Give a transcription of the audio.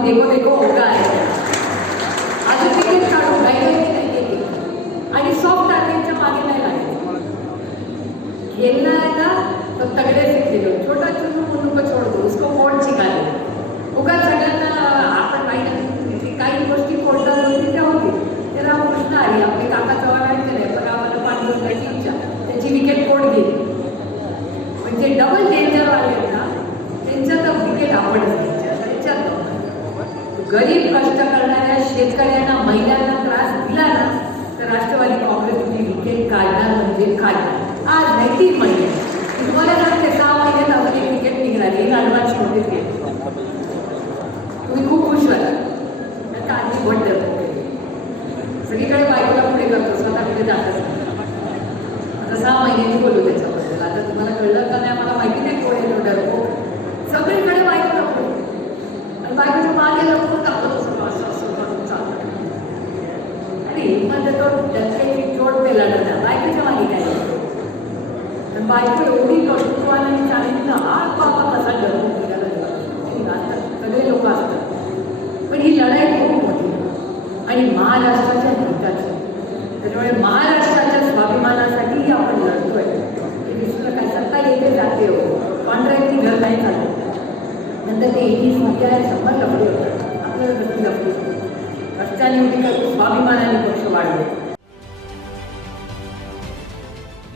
और देखो देखो होगा आहे अजून विकेट काढून राहिलो की नाही आणि सॉफ्ट टार्गेटच्या मागे नाही लागेल खेलना है ना तो तगड़े से खेलो छोटा छोटू मुन्नू को छोड़ दो उसको कोण शिकाले उगा सगळ्यांना आपण काही काही गोष्टी कोणत्या होती त्या होती ते रामकृष्ण हरी आपले काका चव्हाण आहेत का नाही पण आम्हाला पाच पांडुरंगाची इच्छा त्याची विकेट कोण गेली म्हणजे डबल डेंजर वाले आहेत ना त्यांच्यात विकेट आपण त्यांच्यात गरीब कष्ट करणाऱ्या शेतकऱ्यांना महिलांना त्रास दिला ना तर राष्ट्रवादी काँग्रेसची विकेट काढणार म्हणजे काढणार आज नाही तीन महिने. तुम्हाला सांगते सहा महिन्यात अजून एक विकेट निघाली ही ॲडव्हान्स नोटीस तुम्ही खूप खुश व्हाल. का आधी भट सगळीकडे बायकोला पुढे करतो स्वतः कुठे जातच आता सहा महिन्यांनी बोलू त्याचा आता तुम्हाला कळलं का नाही मला माहिती नाही कोण येतो डरको सगळीकडे बायकोला पुढे आणि बायकोच्या मागे लपून टाकत असं असं असं करून चालतं आणि हिंमत तो त्याची चोट पेला ना बायकोच्या मागे काय तर बायको एवढी कर्तृत्वान आणि चांगली ना हात बाबा कसा डरून निघाला सगळे लोक असतात. पण ही लढाई खूप मोठी आणि महाराष्ट्राच्या हिताची. त्याच्यामुळे महाराष्ट्राच्या स्वाभिमानासाठी आपण लढतोय. हे विसरू काय? सत्ता येते जाते हो. कॉन्ट्रॅक्टची घर नाही चालत. नंतर ते एकवीसमध्ये आहे शंभर लफडे